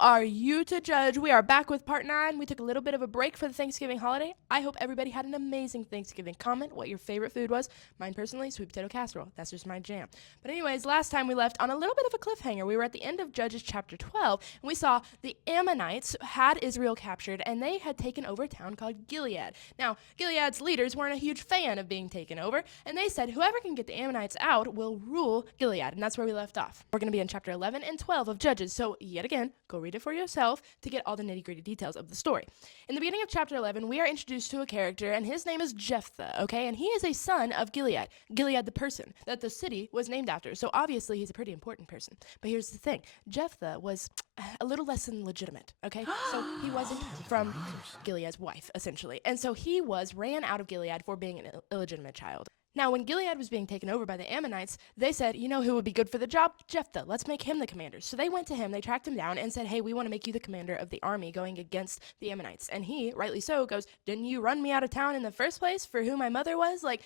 are you to judge? We are back with part 9. We took a little bit of a break for the Thanksgiving holiday. I hope everybody had an amazing Thanksgiving. Comment what your favorite food was. Mine personally, sweet potato casserole. That's just my jam. But anyways, last time we left on a little bit of a cliffhanger. We were at the end of Judges chapter 12, and we saw the Ammonites had Israel captured, and they had taken over a town called Gilead. Now, Gilead's leaders weren't a huge fan of being taken over, and they said whoever can get the Ammonites out will rule Gilead, and that's where we left off. We're going to be in chapter 11 and 12 of Judges, so yet again, go read it for yourself to get all the nitty-gritty details of the story. In the beginning of chapter 11, we are introduced to a character, and his name is Jephthah, okay? And he is a son of Gilead. Gilead, the person that the city was named after. So obviously, he's a pretty important person. But here's the thing. Jephthah was a little less than legitimate, okay? So he wasn't from Gilead's wife, essentially. And so he ran out of Gilead for being an illegitimate child. Now, when Gilead was being taken over by the Ammonites, they said, you know who would be good for the job? Jephthah. Let's make him the commander. So they went to him, they tracked him down, and said, hey, we want to make you the commander of the army going against the Ammonites. And he, rightly so, goes, didn't you run me out of town in the first place for who my mother was? Like,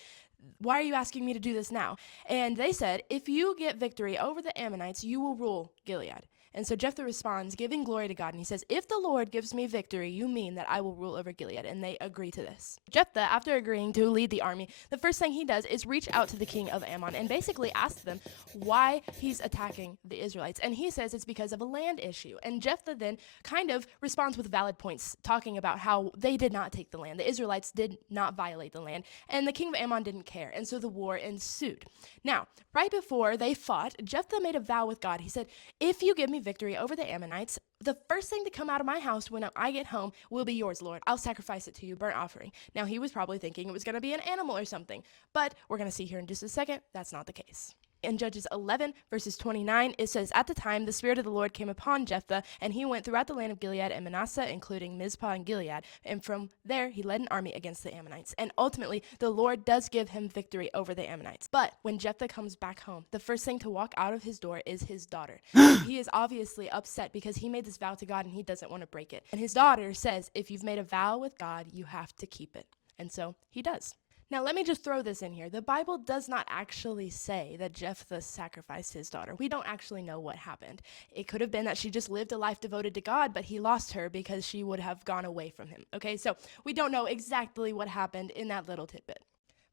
why are you asking me to do this now? And they said, if you get victory over the Ammonites, you will rule Gilead. And so Jephthah responds, giving glory to God, and he says, if the Lord gives me victory, you mean that I will rule over Gilead. And they agree to this. Jephthah, after agreeing to lead the army, the first thing he does is reach out to the king of Ammon and basically ask them why he's attacking the Israelites. And he says it's because of a land issue. And Jephthah then kind of responds with valid points, talking about how they did not take the land. The Israelites did not violate the land, and the king of Ammon didn't care. And so the war ensued. Now, right before they fought, Jephthah made a vow with God. He said, if you give me victory over the Ammonites, the first thing to come out of my house when I get home will be yours, Lord. I'll sacrifice it to you, burnt offering. Now, he was probably thinking it was going to be an animal or something, but we're going to see here in just a second, that's not the case. In Judges 11, verses 29, it says, at the time, the Spirit of the Lord came upon Jephthah, and he went throughout the land of Gilead and Manasseh, including Mizpah and Gilead. And from there, he led an army against the Ammonites. And ultimately, the Lord does give him victory over the Ammonites. But when Jephthah comes back home, the first thing to walk out of his door is his daughter. He is obviously upset because he made this vow to God, and he doesn't want to break it. And his daughter says, if you've made a vow with God, you have to keep it. And so he does. Now, let me just throw this in here. The Bible does not actually say that Jephthah sacrificed his daughter. We don't actually know what happened. It could have been that she just lived a life devoted to God, but he lost her because she would have gone away from him. Okay, so we don't know exactly what happened in that little tidbit.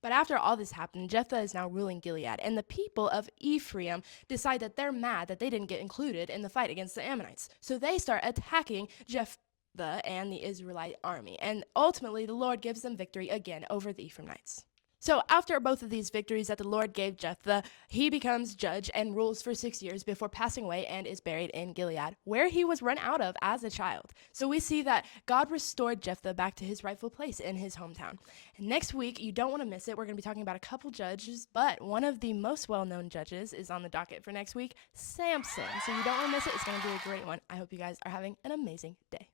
But after all this happened, Jephthah is now ruling Gilead, and the people of Ephraim decide that they're mad that they didn't get included in the fight against the Ammonites. So they start attacking Jephthah and the Israelite army, and ultimately the Lord gives them victory again over the Ephraimites. So after both of these victories that the Lord gave Jephthah, he becomes judge and rules for 6 years before passing away and is buried in Gilead, where he was run out of as a child. So we see that God restored Jephthah back to his rightful place in his hometown. And next week, you don't want to miss it. We're going to be talking about a couple judges, but one of the most well-known judges is on the docket for next week, Samson. So you don't want to miss it. It's going to be a great one. I hope you guys are having an amazing day.